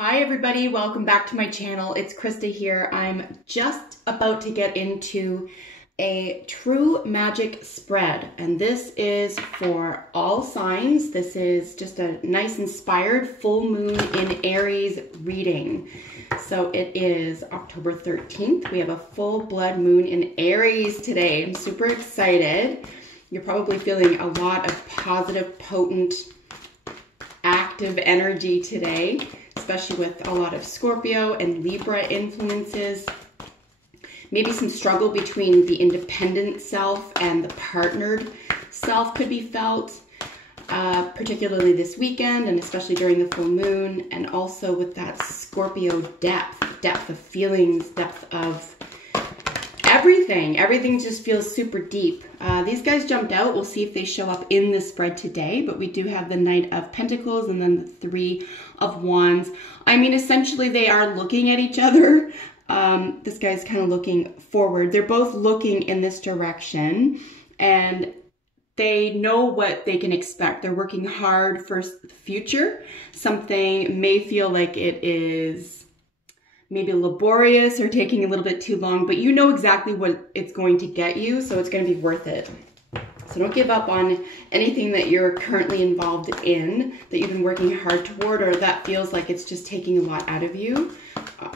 Hi everybody, welcome back to my channel. It's Krista here. I'm just about to get into a true magic spread, and this is for all signs. This is just a nice inspired full moon in Aries reading. So it is October 13th. We have a full blood moon in Aries today. I'm super excited. You're probably feeling a lot of positive, potent, active energy today, especially with a lot of Scorpio and Libra influences. Maybe some struggle between the independent self and the partnered self could be felt, particularly this weekend and especially during the full moon, and also with that Scorpio depth of feelings, depth of everything. Everything just feels super deep. These guys jumped out. We'll see if they show up in the spread today, but we do have the Knight of Pentacles and then the Three of Wands. I mean, essentially they are looking at each other. This guy's kind of looking forward. They're both looking in this direction and they know what they can expect. They're working hard for the future. Something may feel like it is maybe laborious or taking a little bit too long, but you know exactly what it's going to get you, so it's going to be worth it. So don't give up on anything that you're currently involved in, that you've been working hard toward, or that feels like it's just taking a lot out of you,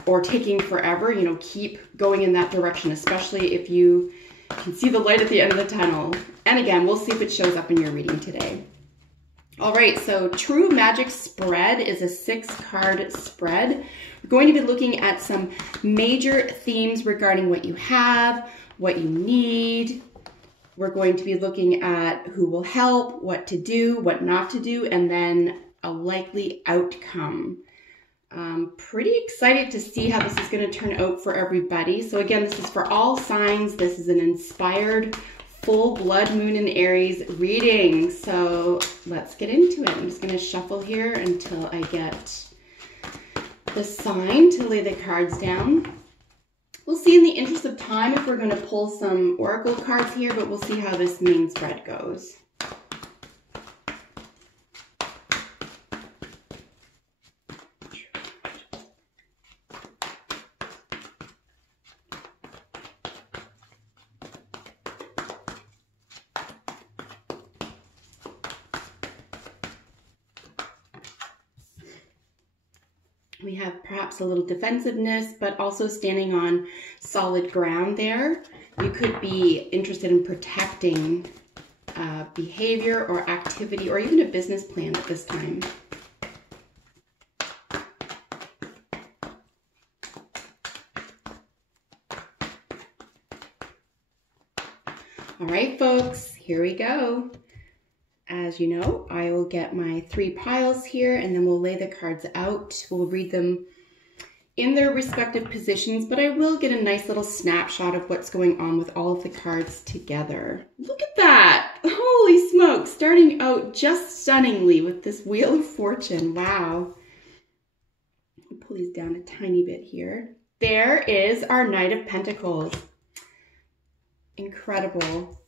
or taking forever. You know, keep going in that direction, especially if you can see the light at the end of the tunnel. And again, we'll see if it shows up in your reading today. All right, so True Magic Spread is a 6-card spread. We're going to be looking at some major themes regarding what you have, what you need. We're going to be looking at who will help, what to do, what not to do, and then a likely outcome. Pretty excited to see how this is going to turn out for everybody. So again, this is for all signs. This is an inspired full blood moon in Aries reading. So let's get into it. I'm just going to shuffle here until I get the sign to lay the cards down. We'll see in the interest of time if we're going to pull some oracle cards here, but we'll see how this main spread goes. We have perhaps a little defensiveness, but also standing on solid ground there. You could be interested in protecting behavior or activity or even a business plan at this time. All right, folks, here we go. As you know, I will get my 3 piles here and then we'll lay the cards out. We'll read them in their respective positions, but I will get a nice little snapshot of what's going on with all of the cards together. Look at that! Holy smokes! Starting out just stunningly with this Wheel of Fortune. Wow. I'll pull these down a tiny bit here. There is our Knight of Pentacles. Incredible.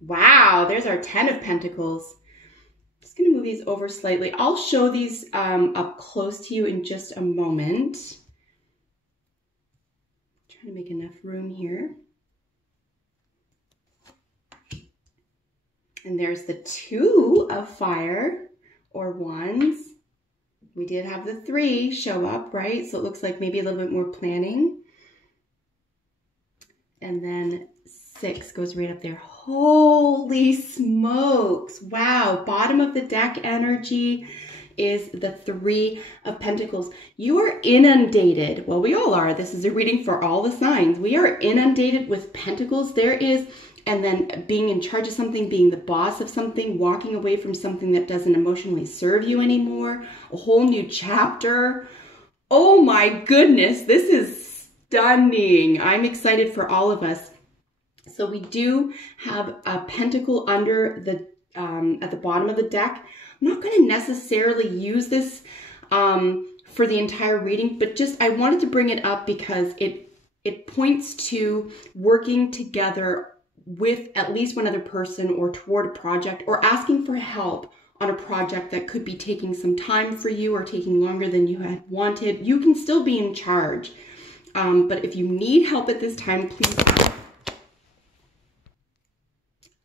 Wow, there's our 10 of Pentacles. Just going to move these over slightly. I'll show these up close to you in just a moment. Trying to make enough room here. And there's the 2 of Fire or Wands. We did have the 3 show up, right? So it looks like maybe a little bit more planning. And then 6 goes right up there. Holy smokes. Wow. Bottom of the deck energy is the 3 of Pentacles. You are inundated. Well, we all are. This is a reading for all the signs. We are inundated with Pentacles. There is, and then being in charge of something, being the boss of something, walking away from something that doesn't emotionally serve you anymore, a whole new chapter. Oh my goodness. This is stunning. I'm excited for all of us. So we do have a pentacle under the at the bottom of the deck. I'm not going to necessarily use this for the entire reading, but just I wanted to bring it up because it points to working together with at least one other person or toward a project or asking for help on a project that could be taking some time for you or taking longer than you had wanted, you can still be in charge. But if you need help at this time, please.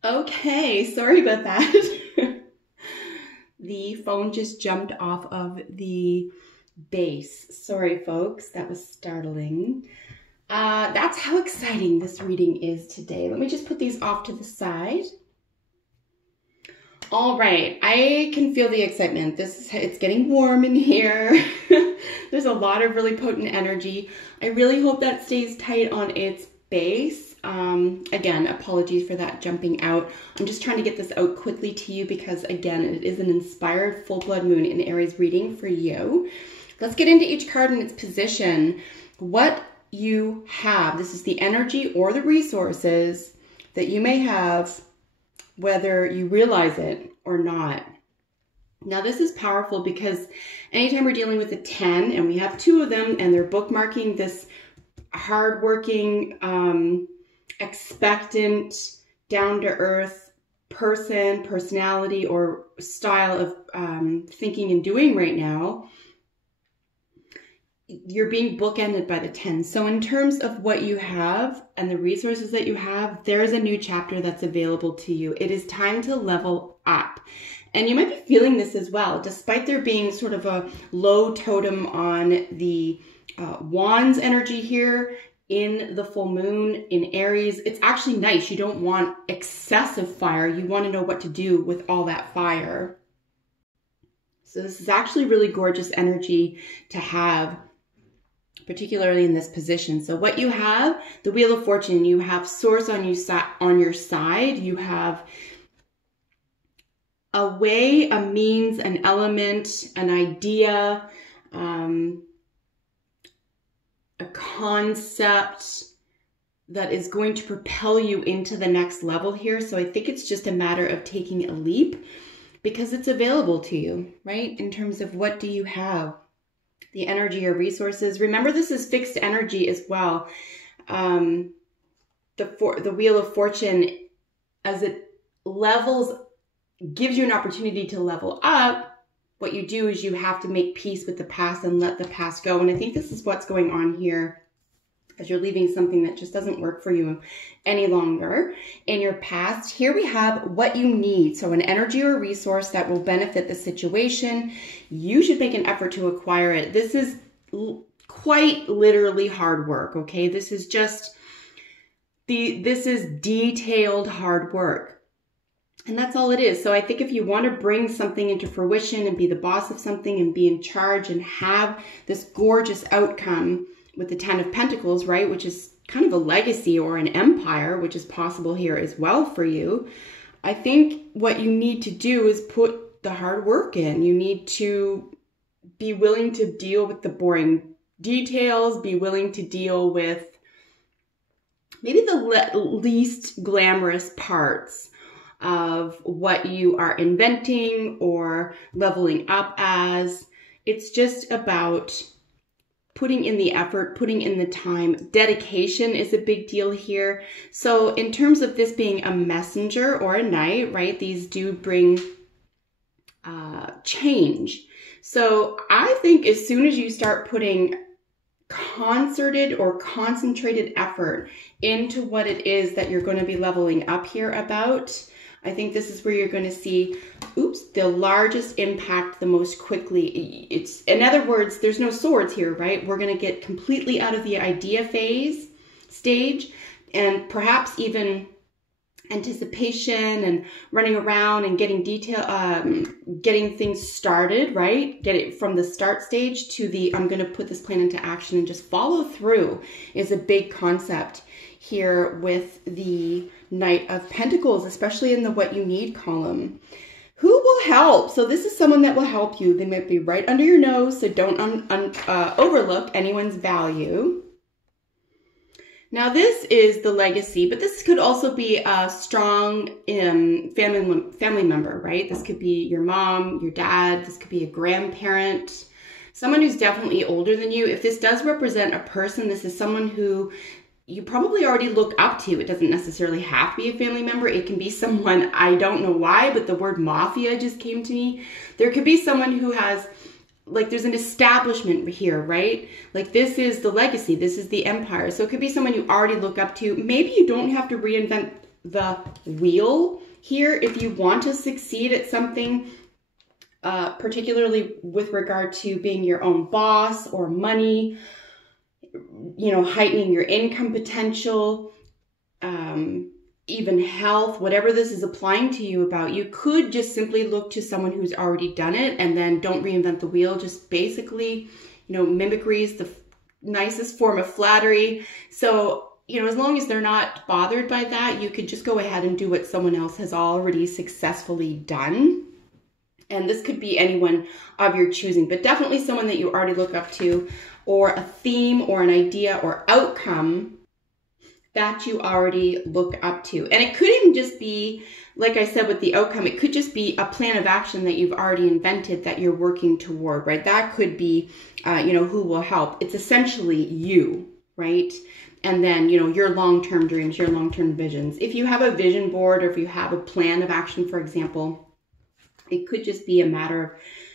Okay, sorry about that. The phone just jumped off of the base. Sorry, folks, that was startling. That's how exciting this reading is today. Let me just put these off to the side. All right, I can feel the excitement. It's getting warm in here. There's a lot of really potent energy. I really hope that stays tight on its base. Again, apologies for that jumping out. I'm just trying to get this out quickly to you because, again, it is an inspired full blood moon in Aries reading for you. Let's get into each card in its position. What you have, this is the energy or the resources that you may have, whether you realize it or not. Now, this is powerful because anytime we're dealing with a 10, and we have 2 of them, and they're bookmarking this hardworking, expectant, down-to-earth personality, or style of thinking and doing right now, you're being bookended by the 10. So in terms of what you have and the resources that you have, there is a new chapter that's available to you. It is time to level up. And you might be feeling this as well, despite there being sort of a low totem on the Wands energy here in the full moon in Aries. It's actually nice. You don't want excessive fire. You want to know what to do with all that fire. So this is actually really gorgeous energy to have, particularly in this position. So what you have, the Wheel of Fortune, you have Source on your side. You have a way, a means, an element, an idea, a concept that is going to propel you into the next level here. So I think it's just a matter of taking a leap because it's available to you, right? In terms of what do you have? The energy or resources. Remember, this is fixed energy as well. The Wheel of Fortune, as it levels, gives you an opportunity to level up. What you do is you have to make peace with the past and let the past go. And I think this is what's going on here as you're leaving something that just doesn't work for you any longer in your past. Here we have what you need. So an energy or resource that will benefit the situation. You should make an effort to acquire it. This is quite literally hard work, okay? This is detailed hard work. And that's all it is. So I think if you want to bring something into fruition and be the boss of something and be in charge and have this gorgeous outcome with the 10 of Pentacles, right, which is kind of a legacy or an empire, which is possible here as well for you, I think what you need to do is put the hard work in. You need to be willing to deal with the boring details, be willing to deal with maybe the least glamorous parts of what you are inventing or leveling up as. It's just about putting in the effort, putting in the time. Dedication is a big deal here. So in terms of this being a messenger or a knight, right, these do bring change. So I think as soon as you start putting concerted or concentrated effort into what it is that you're going to be leveling up here about, I think this is where you're going to see, the largest impact the most quickly. It's, in other words, there's no swords here, right? We're going to get completely out of the idea stage, and perhaps even anticipation and running around and getting getting things started, right? Get it from the start stage to the, I'm going to put this plan into action and just follow through is a big concept here with the Knight of Pentacles, especially in the what you need column. Who will help? So this is someone that will help you. They might be right under your nose, so don't overlook anyone's value. Now this is the legacy, but this could also be a strong family member, right? This could be your mom, your dad, this could be a grandparent, someone who's definitely older than you. If this does represent a person, this is someone who you probably already look up to. It doesn't necessarily have to be a family member. It can be someone, I don't know why, but the word mafia just came to me. There could be someone who has, like, there's an establishment here, right? Like, this is the legacy. This is the empire. So it could be someone you already look up to. Maybe you don't have to reinvent the wheel here if you want to succeed at something, particularly with regard to being your own boss or money, you know, heightening your income potential, even health, whatever this is applying to you about. You could just simply look to someone who's already done it and then don't reinvent the wheel. Just basically, you know, mimicry is the nicest form of flattery. So, you know, as long as they're not bothered by that, you could just go ahead and do what someone else has already successfully done. And this could be anyone of your choosing, but definitely someone that you already look up to, or a theme or an idea or outcome that you already look up to. And it could even just be, like I said, with the outcome, it could just be a plan of action that you've already invented that you're working toward, right? That could be, you know, who will help. It's essentially you, right? And then, you know, your long-term dreams, your long-term visions. If you have a vision board or if you have a plan of action, for example, it could just be a matter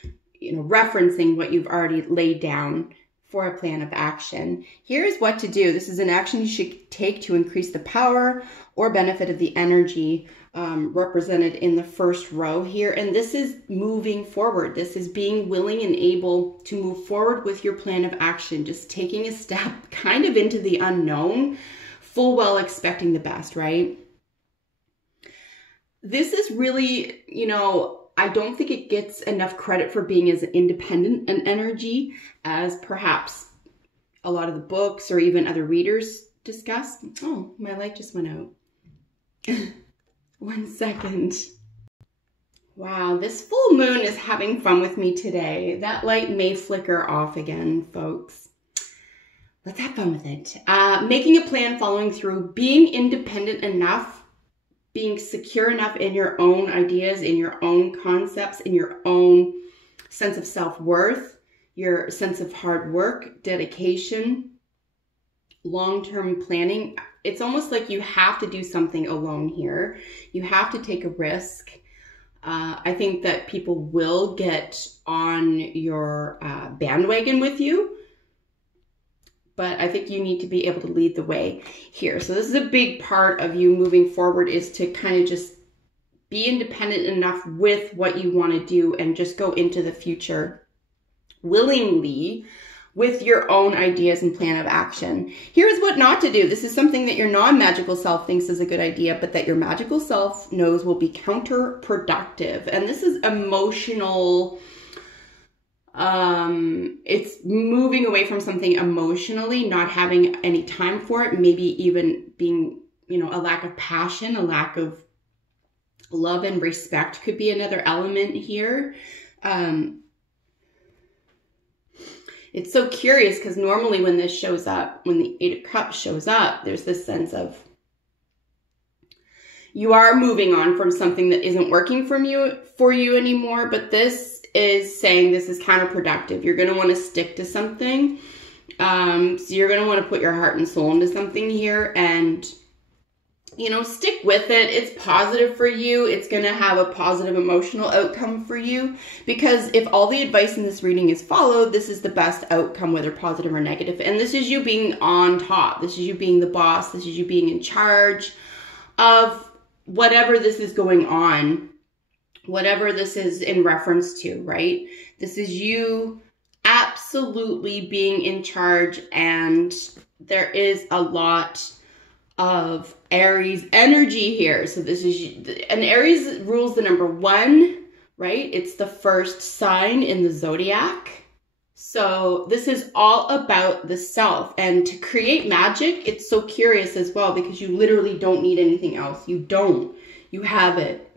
of, you know, referencing what you've already laid down for a plan of action. Here's what to do. This is an action you should take to increase the power or benefit of the energy represented in the first row here. And this is moving forward. This is being willing and able to move forward with your plan of action, just taking a step kind of into the unknown, full well expecting the best, right? This is really, you know, I don't think it gets enough credit for being as independent an energy as perhaps a lot of the books or even other readers discuss. Oh, my light just went out. 1 second. Wow, this full moon is having fun with me today. That light may flicker off again, folks. Let's have fun with it. Making a plan, following through, being independent enough, being secure enough in your own ideas, in your own concepts, in your own sense of self-worth, your sense of hard work, dedication, long-term planning. It's almost like you have to do something alone here. You have to take a risk. I think that people will get on your bandwagon with you, but I think you need to be able to lead the way here. So this is a big part of you moving forward, is to kind of just be independent enough with what you want to do and just go into the future willingly with your own ideas and plan of action. Here's what not to do. This is something that your non-magical self thinks is a good idea, but that your magical self knows will be counterproductive. And this is emotional. It's moving away from something emotionally, not having any time for it, maybe even being, you know, a lack of passion, a lack of love and respect could be another element here. It's so curious because normally when this shows up, when the 8 of Cups shows up, there's this sense of you are moving on from something that isn't working for you anymore, but this is saying this is counterproductive. You're going to want to stick to something. So you're going to want to put your heart and soul into something here and, you know, stick with it. It's positive for you. It's going to have a positive emotional outcome for you, because if all the advice in this reading is followed, this is the best outcome, whether positive or negative. And this is you being on top. This is you being the boss. This is you being in charge of whatever this is going on, whatever this is in reference to, right? This is you absolutely being in charge, and there is a lot of Aries energy here. So this is, and Aries rules the number 1, right? It's the first sign in the zodiac. So this is all about the self, and to create magic, it's so curious as well, because you literally don't need anything else. You don't. You have it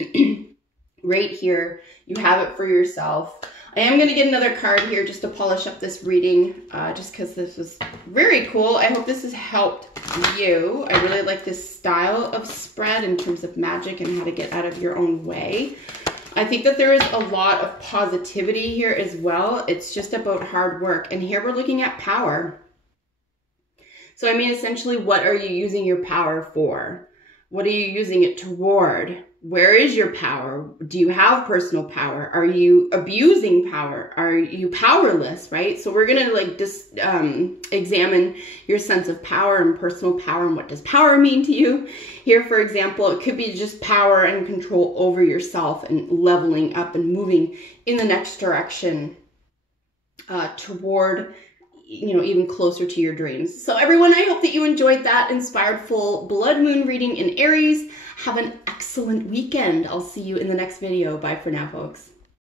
right here. You have it for yourself. I am going to get another card here just to polish up this reading, just because this was very cool. I hope this has helped you. I really like this style of spread in terms of magic and how to get out of your own way. I think that there is a lot of positivity here as well. It's just about hard work. And here we're looking at power. So I mean, essentially, what are you using your power for? What are you using it toward? Where is your power? Do you have personal power? Are you abusing power? Are you powerless, right? So we're going to like just examine your sense of power and personal power, and what does power mean to you. Here, for example, it could be just power and control over yourself and leveling up and moving in the next direction toward, you know, even closer to your dreams. So everyone, I hope that you enjoyed that inspired full blood moon reading in Aries. Have an excellent weekend. I'll see you in the next video. Bye for now, folks.